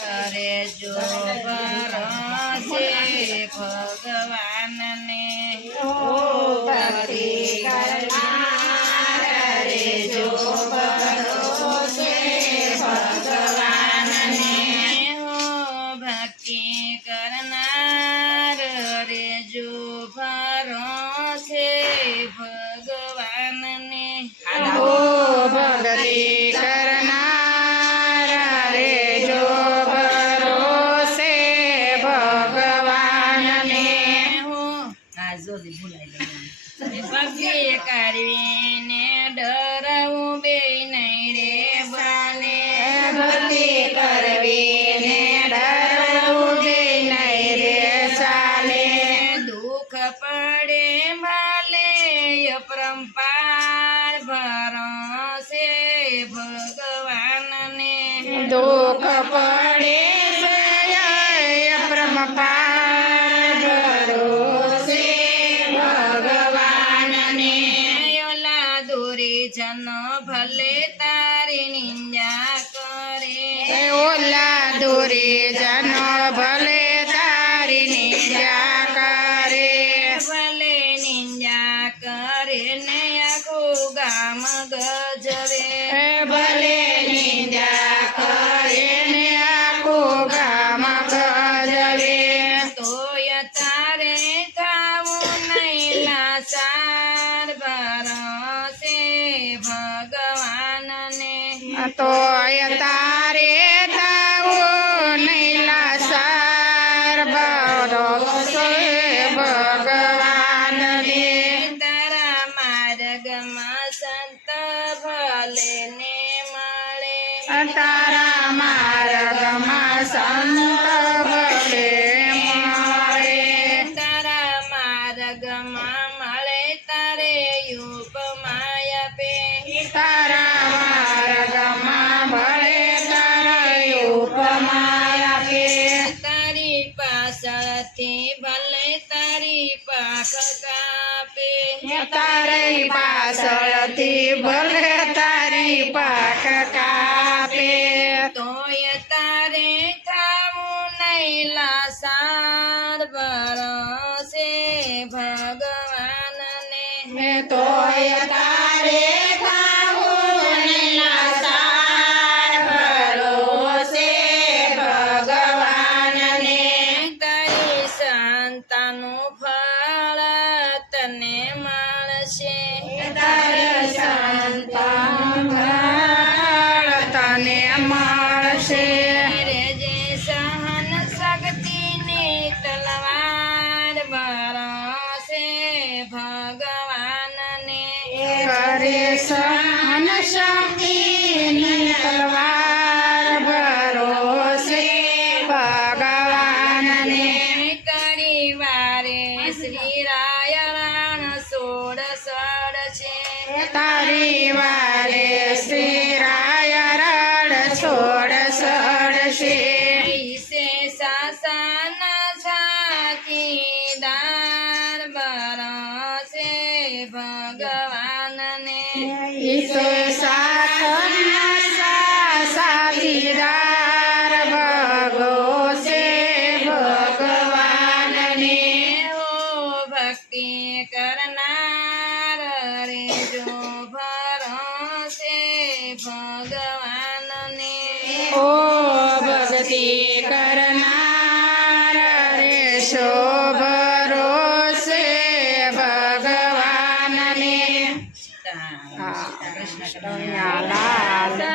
અરે જો ભરોસે ભગવાનને ભક્તિ કરનાર રે જો ભરોસે ભગવાનને ભક્તિ કરનાર રે જો ભરોસે ભગવાનને ભક્તિ કરનાર રે જો ભરોસે ભગવાનને ભક્તિ કરવીને ડરવું બે નહીં રે બને ભક્તિ કરવીને ડરવું બે નહીં રે ચાલે દુઃખ પડે ભલે અપરંપાર ભરોસે ભગવાનને દુઃખ પડે અપરંપાર ભરોસે ભગવાનને ઓલા દોરી જનો ભલે તારી નિંદા કરે ઓલા દોરી જનો ભલે તારી નિંદા કરે ભલે નિંદા કરે ને આખું ગામ ગજવે ભલે નિંદા કરે ને આખું ગામ ગજવે તોય તારે થાવું નહીં લાચાર ભરોસે ભગવાનને તોય તારે થાવું નહીં લાચાર ભરોસે ભગવાનને તારા માર્ગમાં સંત ભલે ને મળે તારા માર્ગમાં સંત ભલે મળે તારા માર્ગમાં મળે તારે યુગમાં આપે તારા માર્ગમાં ભલે તારા ઉપમા આપે તારી પાસળથી ભલે તારી પાખ કાપે તારી પાછળથી ભલે તારી પાખ કાપે તોય તારે થાવું નહીં લાસાર ભરોસે ભગવાનને તોય તારે થાવું નહીં લાચાર ભરોસે ભગવાનને તારી સંતાનું ફળ તને મળશે તારી સંતાન ફળ તને મળશે રે જે સહન શક્તિની તલવાર ભરોસે ભગવાનને કરે સહન શક્તિની તલવાર ભરોસે ભગવાનને કડી વારે શ્રી રાયણ સોળ સડ છે તારી વારે શ્રી રાય રડ છોડ સડશે ઈસે શાસન સાથીદાર ભરોસે ભગવાનને ઈસો સાથીદાર ભગોસે ભગવાનને હો ભક્તિ કરનાર રે જો ભરોસે ભગવાનને ઓ ભક્તિ કરનાર રે શો ભરોસે ભગવાનને કૃષ્ણ લાલ